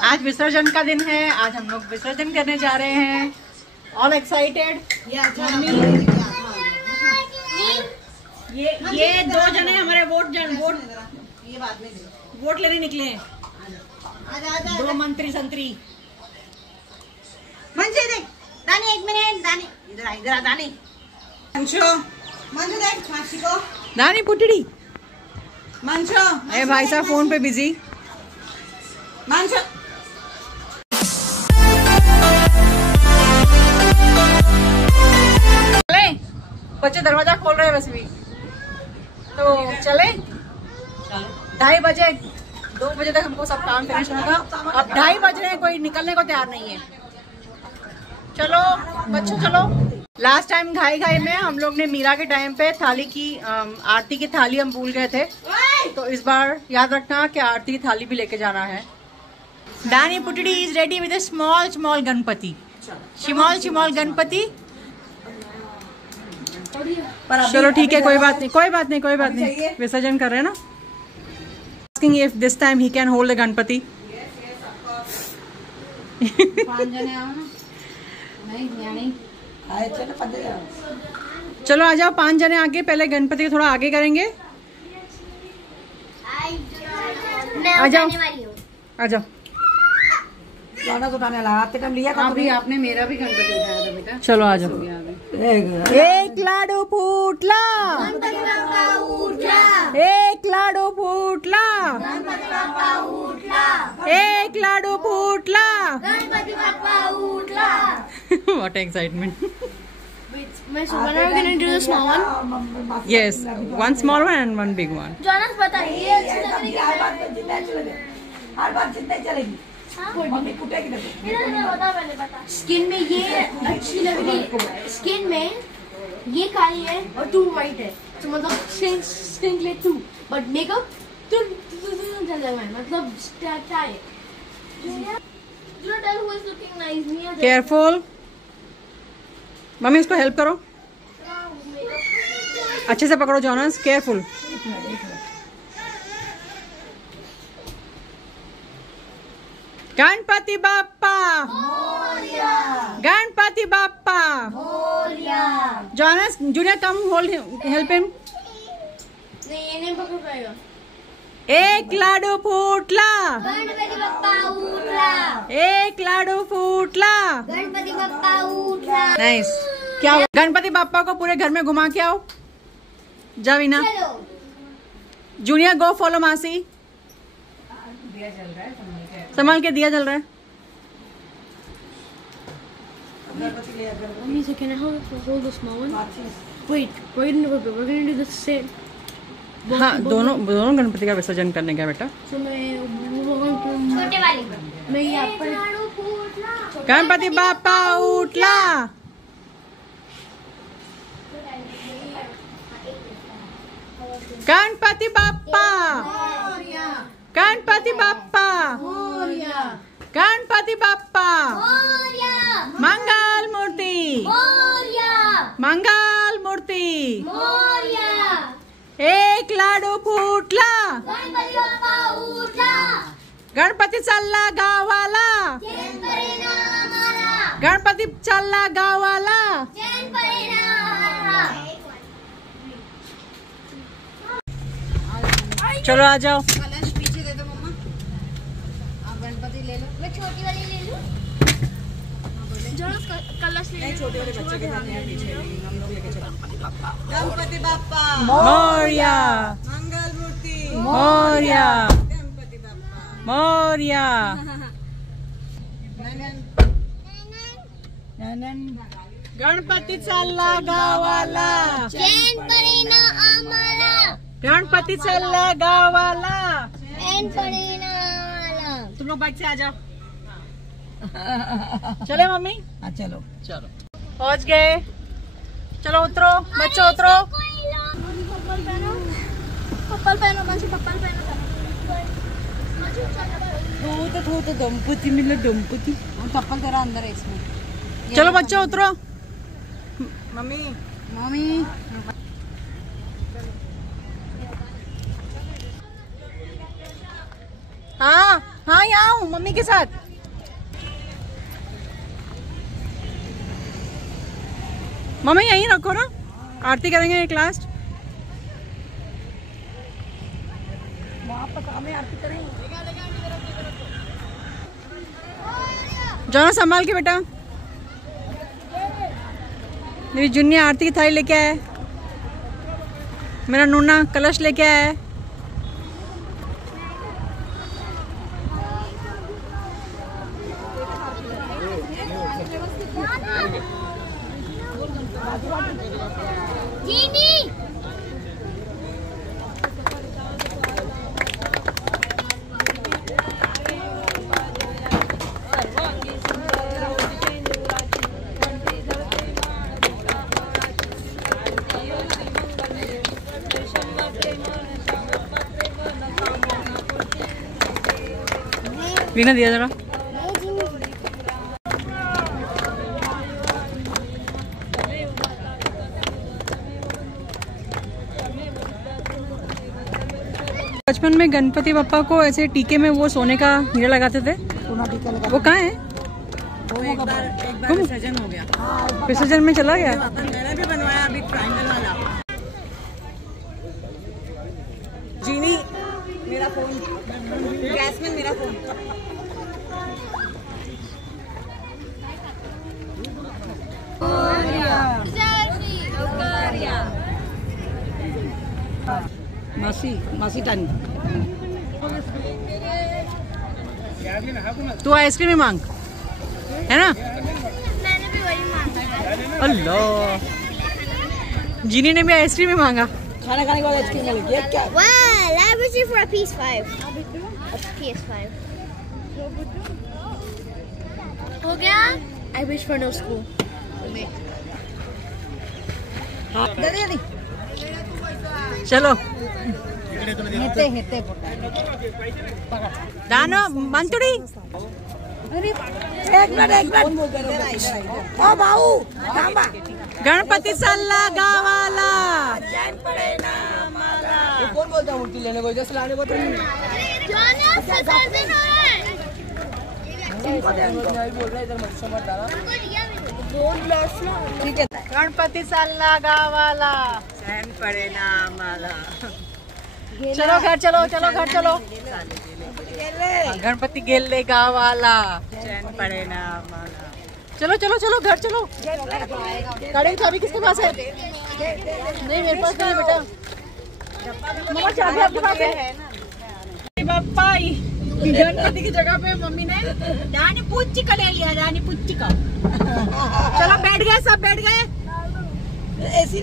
आज विसर्जन का दिन है, आज हम लोग विसर्जन करने जा रहे हैं। All excited. ये 2 जने हमारे वोट लेने निकले हैं। 2 मंत्री संतरी। मंजू देख, दानी 1 मिनट, दानी इधर आ दानी। मंजू देख मासी को। दानी पुटड़ी। मंजू। अरे भाई साहब फोन पे बिजी। मंजू। चले, बच्चे दरवाजा खोल रहे हैं वैसे भी, तो चले। 2:30 बजे, 2 बजे तक हमको सब काम फिनिश होगा। अब 2:30 बज रहे हैं, कोई निकलने को तैयार नहीं है। चलो बच्चों चलो। लास्ट टाइम घाई में हम लोग ने मीरा के टाइम पे थाली की आरती की थाली हम भूल गए थे, तो इस बार याद रखना कि आरती की थाली भी लेके जाना है। दानी पुटड़ी is ready with small Ganpati. Small Ganpati. चलो ठीक है, कोई बात नहीं। विसर्जन कर रहे हैं ना। Asking if this time he can hold the Ganpati. चलो आ जाओ, 5 जने आगे। पहले गणपति को थोड़ा आगे करेंगे। आ जाओ। गाना उठाने लगा टाइम लिया था। अभी आपने मेरा भी गणपति उठाया था बेटा। चलो आ जाओ। एक लाडू फूटला, एक लाडू फूटला, एक लाडू फूटला। What excitement! So when are we gonna do the small one? Yes, one small one and one big one. Jonas, बताइए अच्छी लग रही है। हर बार जिंदा चलेगी। मम्मी कुटेगी ना। बता पहले बता। स्किन में ये अच्छी लग रही है। स्किन में ये काली है और 2 व्हाइट है, तो मतलब स्किन के लिए 2, बट मेकअप चल रहा है, मतलब tie. Tell who is looking nice. Careful. Mummy इसको हेल्प करो। अच्छे से पकड़ो Jonas, careful. Ganpati Bappa, Ganpati Bappa. Jonas junior come hold help him. नहीं, ये नहीं पकड़ पाएगा। एक लाडू फूटला, गणपति बप्पा उठला, एक लाडू फूटला। गणपति बप्पा उठला। नाइस। क्या गणपति बाप्पा को पूरे घर में घुमा के आओ। जावीना। जूनियर गो फॉलो मासी। संभाल के दिया जल रहा है। So can I hold the small one? Wait, we're gonna do the same. हाँ, दोनों गणपति का विसर्जन करने का बेटा। So छोटे वाली मैं यहाँ पर। गणपति बाप्पा उठला, गणपति बाप्पा, गणपति बाप्पा, गणपति बाप्पा। मंगल मूर्ति, मंगल मूर्ति। एक लाडू फूटला, गणपती चालला गावाला, गणपती चालला गावाला। चलो आ जाओ। कलश पीछे दे दो मम्मा। आप गणपति ले लो। मैं छोटी वाली ले लूं? कलश ले। छोटे वाले बच्चे के सामने पीछे हम लोग लेके चलो। गणपति बाप्पा मोरया, मंगल मूर्ति मोरया, गणपति बाप्पा मोरया। गणपती चालला गावाला, गणपती चालला गावाला। तुम लोग बाइक से आ जाओ। चले मम्मी। हाँ चलो। पहुंच गए। चलो उतरो बच्चों, उतरो। पप्पल पहनो, पप्पल पहनो। तो दंपति मिले, दंपति। चप्पल तेरा अंदर है इसमें। चलो बच्चों उतरो। मम्मी हाँ हाँ यहाँ हूँ मम्मी के साथ। मम्मी यहीं रखो ना, आरती करेंगे एक लास्ट। वहाँ पर काम है, आरती करेंगे। जाना संभाल के बेटा। मेरी जुन्नी आरती की थाली लेके आया है, मेरा नूना कलश लेके आया है। रीना दिया जरा। बचपन में गणपति बप्पा को ऐसे टीके में वो सोने का हीरा लगाते थे, वो कहाँ है? एक बार विसर्जन हो गया। विसर्जन में चला गया। मैंने भी बनवाया अभी फाइनल वाला। जीनी मेरा फोन, गैस में मेरा फोन। मासी टानी तू आइसक्रीम ही मांग, है ना? मैंने भी वही मांगा। अल्लाह, जीनी ने भी आइसक्रीम ही मांगा। खाना खाने के बाद आइसक्रीम मिलेगी। ये क्या? Well, I wish for a PS5. A PS5. हो गया? I wish for no school. जल्दी चलो हेते हेते दानो मंतुड़ी। एक मिनट ओ बाऊ थांबा। गणपति सल्ला गावाला। कौन बोलता है मूर्ति लेने को? जैसे लाने को तो ठीक है। गणपति सल्ला गावाला। चैन पड़े ना माला। चलो घर चलो, चलो घर चलो। गणपति गेले गावाला। चैन पड़े ना माला। चलो चलो चलो घर चलो। गाड़ी की चाबी किसके पास है? नहीं मेरे पास नहीं बेटा। मम्मा चाबी आपके पास है? बाप्पा गणपति की जगह पे मम्मी ने दानी पुच्ची का ले लिया, दानी पुच्ची का। चलो बैठ गए, सब बैठ गए। ऐसी